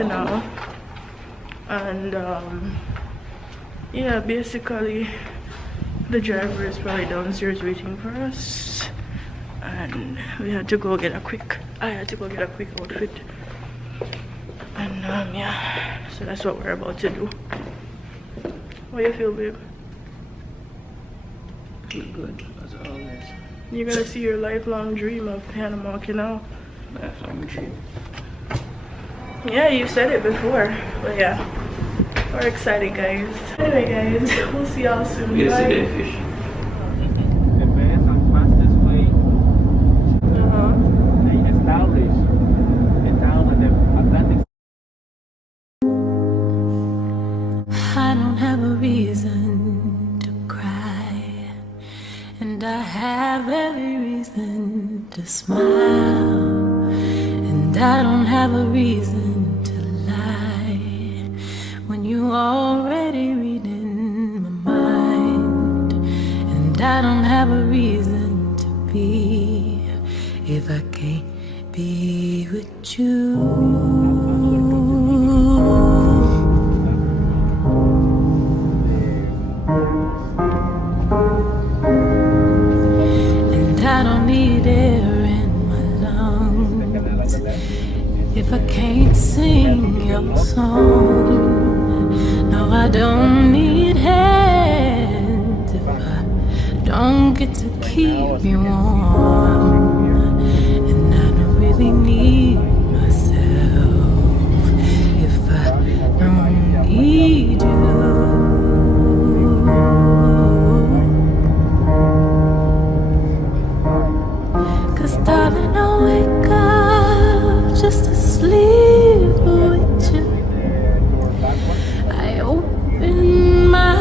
Canal, and yeah, basically the driver is probably downstairs waiting for us, and we had to go get a quick outfit, and yeah, so that's what we're about to do. How you feel, babe? Feel good, as always. You're gonna see your lifelong dream of Panama Canal. Lifelong dream. Yeah, you said it before, but yeah, we're excited, guys. Anyway, guys, we'll see y'all soon. Yesterday fish. The best and fastest way they establish a town at the Atlantic. I don't have a reason to cry, and I have every reason to smile, and I don't have a reason to lie when you already read in my mind, and I don't have a reason to be if I can't be with you. I don't need air in my lungs if I can't sing your song. No, I don't need hands if I don't get to keep you warm. And I don't really need myself if I don't need you. Darling, I wake up just to sleep with you. I open my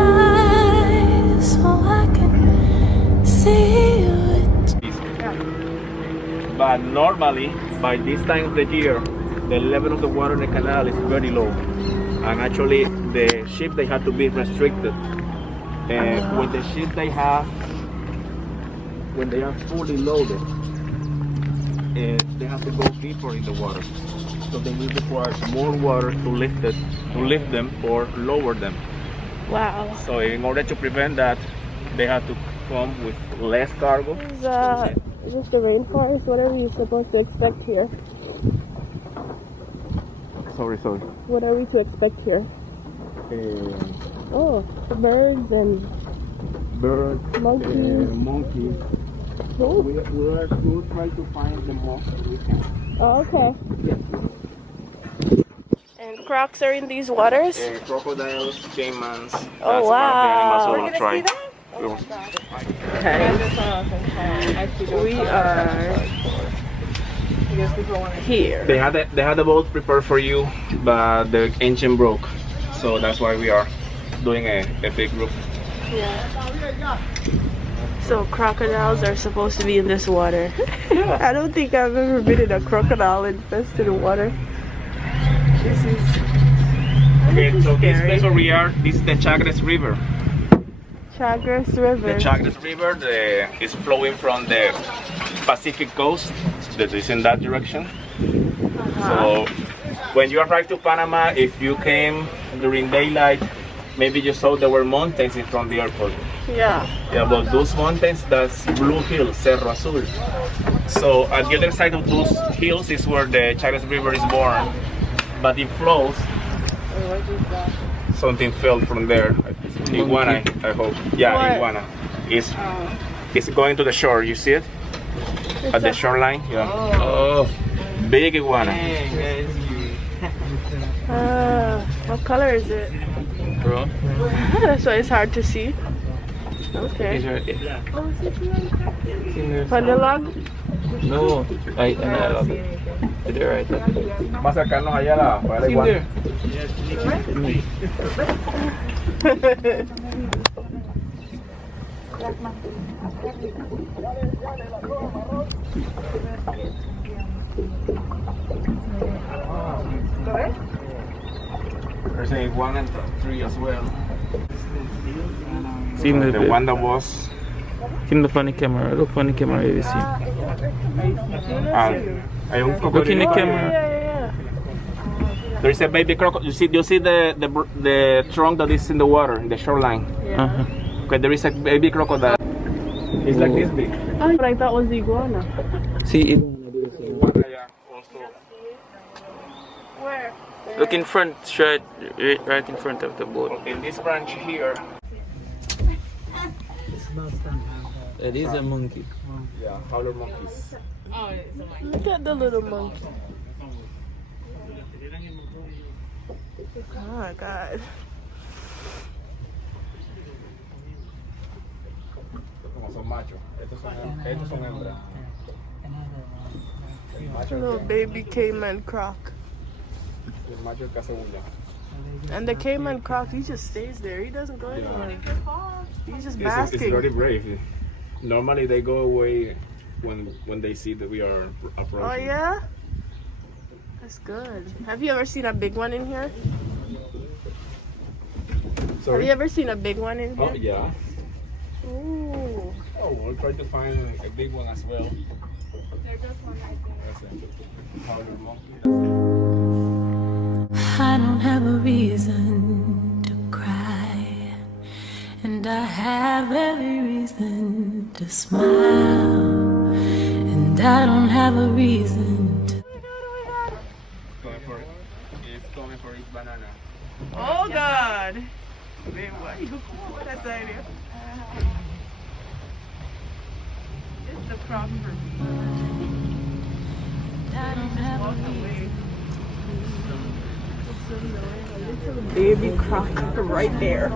eyes so I can see it. But normally, by this time of the year, the level of the water in the canal is very low, and actually the ships they have to be restricted. When the ships when they are fully loaded, they have to go deeper in the water, so they will require more water to lift them or lower them. Wow. So in order to prevent that, they have to come with less cargo. Is this the rainforest? What are we supposed to expect here? Sorry. What are we to expect here? Oh, the birds and monkeys. Oh. We are trying to find the most we can. Oh, okay. And crocs are in these waters? Crocodiles, caimans. Oh, wow. We're gonna try. Okay. We are here. They had the boat prepared for you, but the engine broke, so that's why we are doing a big group. Yeah. So crocodiles are supposed to be in this water. I don't think I've ever been in a crocodile infested water. This is so this place where we are, this is the Chagres River. Chagres River. The Chagres River is flowing from the Pacific coast that is in that direction. So when you arrive to Panama, if you came during daylight, maybe you saw there were mountains in front of the airport. Yeah. Yeah, but those mountains, that's Blue Hill, Cerro Azul. So at the other side of those hills is where the Chagres River is born, but it flows. Something fell from there. Iguana, I hope. Yeah, what? Iguana. It's going to the shore. You see it? At the shoreline. Yeah. Oh, big iguana. What color is it? Bro. That's why it's hard to see. Okay. Pandalag? No, ay, ano, to the right. Más acercarnos allá para la iguana. There's a iguana tree as well. Seen The one that was in the funny camera. Look funny camera you see. hay un Look in the cocodrilo. camera. Yeah. There's a baby crocodile. You see the trunk that is in the water, in the shoreline. Uh-huh. Okay, there is a baby crocodile. It's like this big. Oh, what I thought was the iguana. See it. Yeah, also. Where? Look in front, straight, right in front of the boat. In this branch here, It is a monkey. yeah, howler monkeys. Look at the little monkey. Oh my god. Como son machos. Estos son hembras. El macho, Little baby Cayman croc. el macho es que hace bulla. And the Cayman croc, he just stays there. He doesn't go anywhere. He's just It's basking. very brave. Normally they go away when they see that we are approaching. Oh yeah? That's good. Have you ever seen a big one in here? Have Sorry? you ever seen a big one in Oh here? yeah. Ooh. Oh, we'll try to find a big one as well. There's just one right there. That's a howler monkey. I don't have a reason to cry, and I have every reason to smile, and I don't have a reason to. It's coming for its banana. Oh God. Babe, why you what I say there? It's the croc for I don't have a reason. baby croc right there,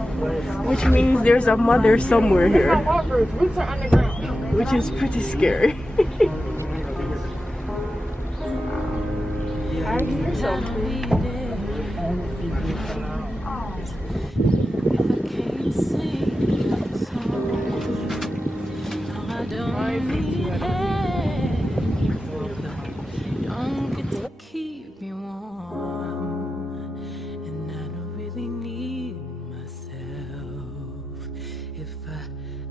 which means there's a mother somewhere here, which is pretty scary. I hear something. If I can't sing a song, no, I don't need it. Don't get to keep me warm, and I don't really need myself if I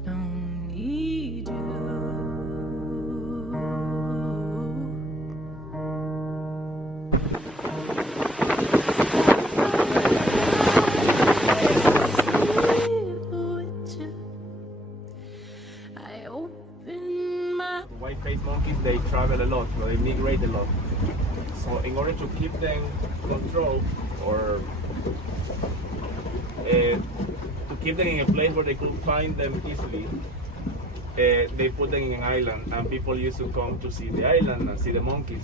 don't need you. I open my White-faced monkeys, they travel a lot, so they migrate a lot. So in order to keep them controlled or to keep them in a place where they could find them easily, they put them in an island, and people used to come to see the island and see the monkeys.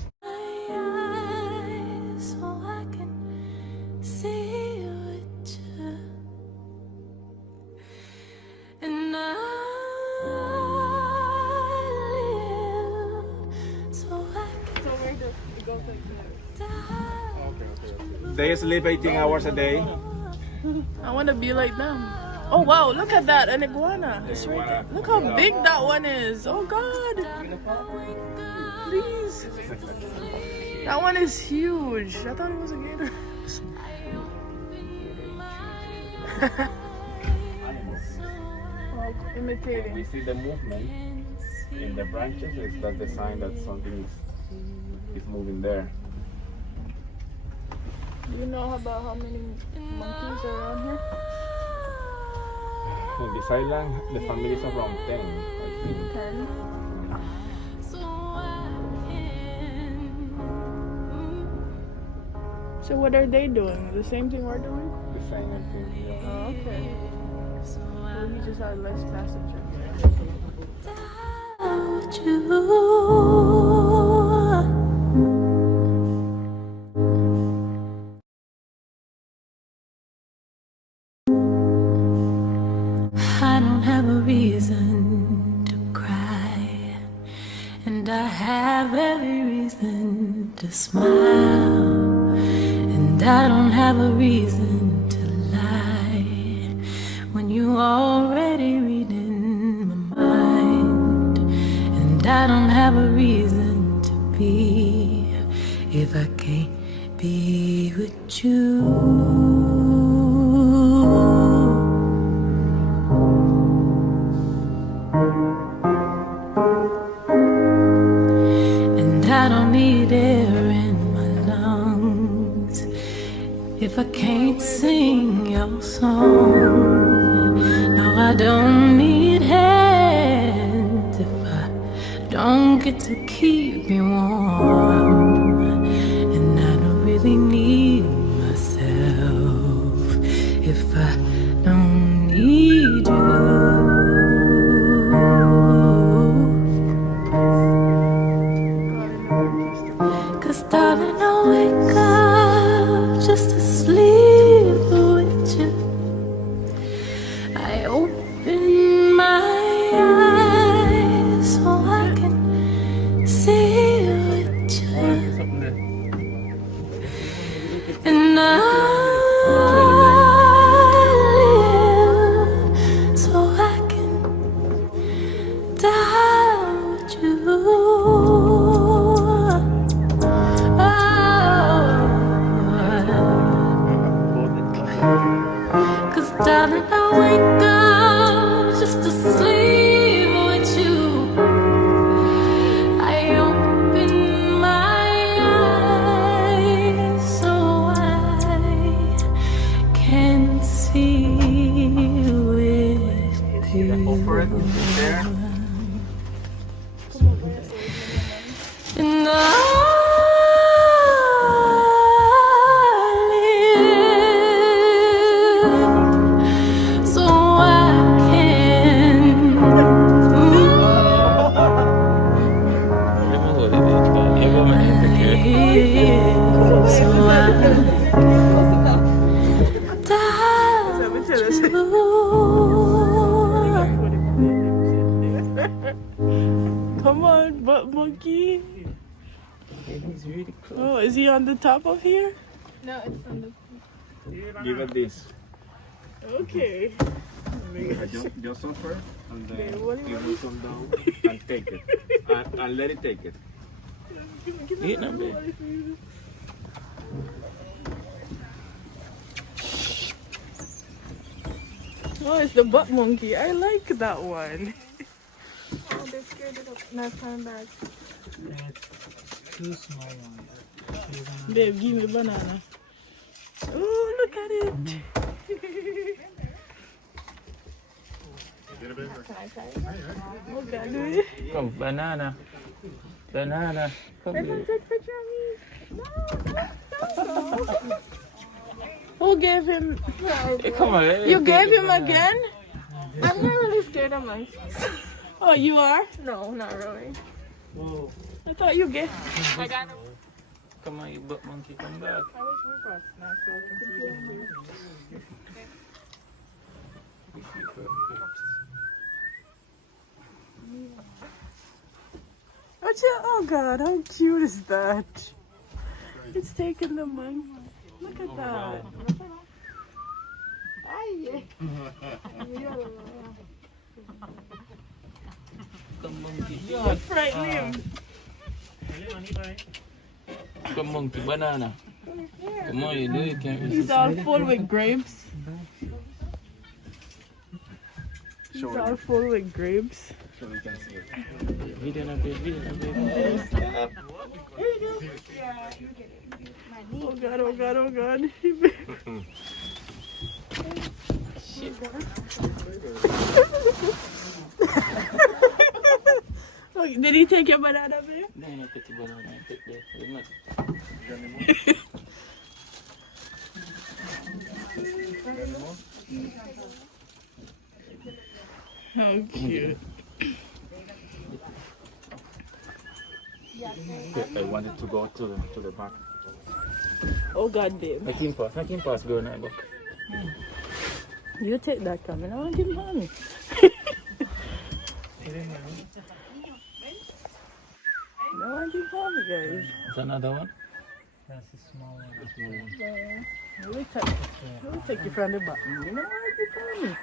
eyes so I can see with you, and I live so I can die. They sleep 18 hours a day. I want to be like them. Oh wow, look at that, an iguana. It's right there. Look how big that one is. Oh God. Please. That one is huge. I thought it was a gator. Oh, imitating. You see the movement in the branches, is that the sign that something is moving there. Do you know about how many monkeys are around here? In this island, the family is around 10, I think. 10. So I can. So what are they doing? The same thing we're doing? The same, I think. Yeah. Oh, okay. Well, he just had less passengers. Without you. I don't have a reason to cry, and I have every reason to smile, and I don't have a reason to lie when you already read in my mind, and I don't have a reason to be if I can't be with you. And I don't need air in my lungs I don't need hands if I don't get to keep you warm. And I don't really need myself if I don't need you. 'Cause darling, I wake up just to sleep with you. I open my eyes so I can see with you. And I live so I can die with you. Cause darling, I wake up just to sleep with you. I open my eyes so I can see with you. And Come on, butt monkey. He's really cool. Oh, is he on the top of here? No, it's on the. Give it this. Okay. Just suffer, and then Okay, what do you it will come down and take it. And let it take it. Eat them, babe. Oh, it's the butt monkey. I like that one. Oh, they scared it up. No, it's coming back. Too small one. Babe, give me banana. Oh, look at it. Can I try it? Oh, God, do it. Come, banana. Banana. Come This here. one took picture of me. No. Who gave him? Hey, come on. You gave him again? I'm not really scared of monkeys. Oh, you are? No, not really. Whoa. I thought you gave. I got him. Come on, you butt monkey, come back. I wish we brought snacks so I can see them. What's your, oh God, how cute is that? It's taking the money. Look at that. Ay, Come monkey. don't frighten him. Come monkey, banana. Come on, you do it. Can't He's all full with grapes. He's all full with grapes. So we can see it. Video na babe, video na babe. Stop. Oh God, oh God, oh God. Okay, did he take your banana, babe? No, no, put the banana. Take the. How cute. I wanted to go to the back. Oh God, babe. I can pass go now, book. You take that camera. I want him mommy. I want him mommy, guys. Is another one? That's a small one. We'll take you from the back. You know what you mommy.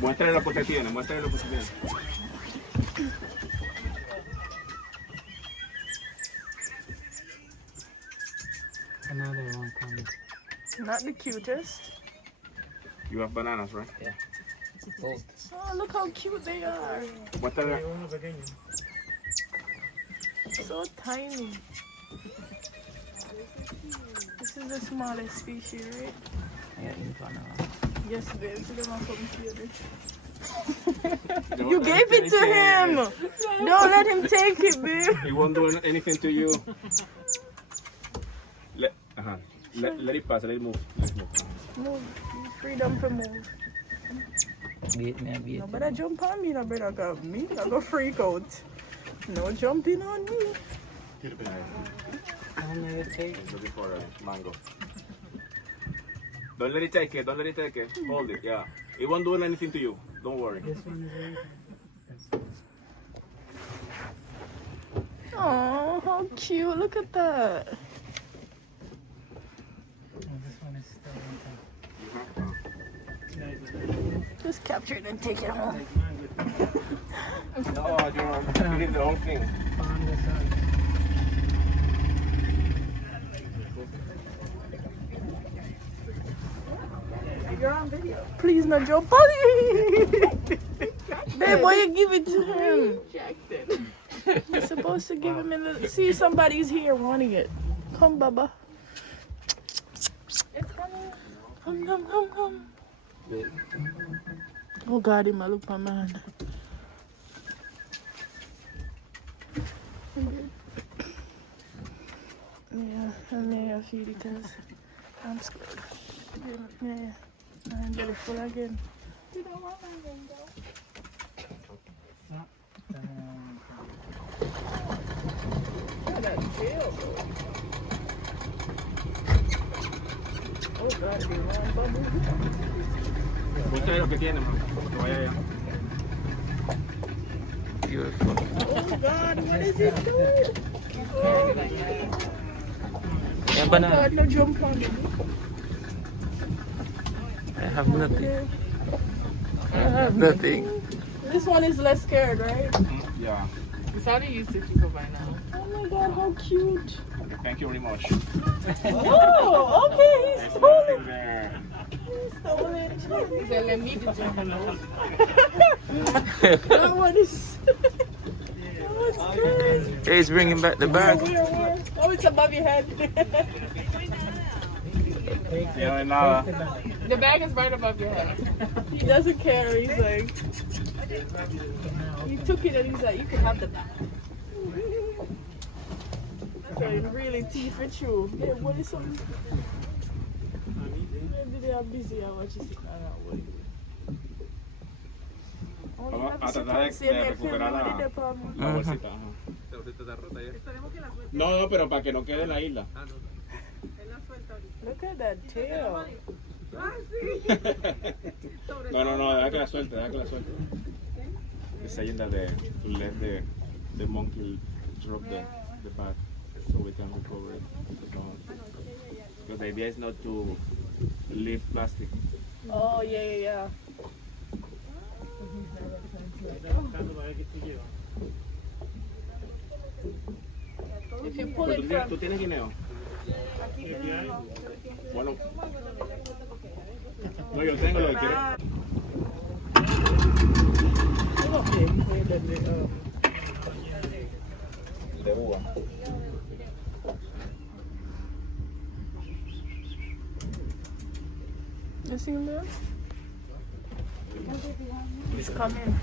Muéstrale lo que tiene, muéstrale lo que tiene. Another one coming. Not the cutest. You have bananas, right? Both. Oh, look how cute they are. Muéstrale. So tiny. This is the smallest species, right? Yeah, in banana. Yes, babe. So them want come see this. You gave it to him. Don't let him take it, babe. He won't do anything to you. Let it pass. Let it move. Let it move. Move. Freedom to move. Gate me a gate. No better jump on me, no better go me. I go freak out. No jumping on me. Looking for a mango. Don't let it take it. Don't let it take it. Hold it. Yeah. It won't do anything to you. Don't worry. This one is very Oh, how cute. Look at that. this one is still Just capture it and take it home. No, you did the whole thing. on this side. Please no jump on me. Babe, why you give it to him? You're supposed to give him a little. See if somebody's here wanting it. Come, Baba. Come. Oh God, he might look my man. Yeah, and may I feed it because I'm scared. Yeah, I'm very full again. You don't want my window. That jail, bro. Oh God, they want bubble. Busca lo que tiene, man. Que vaya allá. Beautiful. Oh God, what is it doing? Yeah, Oh banana. God, no jump on me. I have nothing. I have nothing. This one is less scared, right? Yeah. It's already used to people by now. Oh my God, how cute. Okay, thank you very much. Oh, okay, he There's stole nothing it. there. He stole it. He said, let me do jumping over. That one is. That one's crazy. He's bringing back the bag. Where? Oh, it's above your head. Yeah, nada. The bag is right above your head. He doesn't care. He's like, he took it and he's like, you can have the bag. So he really teeth with you. Hey, what is something? Maybe they are busy. I watch this. A tratar de recuperar la bolsita. Ajá. No, pero para que no quede en la isla. Look at that tail. No, deja que la suelte, They're saying that they let the monkey drop the bag so we can recover it. Because the idea is not to leave plastic. Oh, yeah. If you pull Pero it ¿tú from... tienes guineo? Bueno. No, yo tengo lo que quiero. De uva. You see him there? He's coming.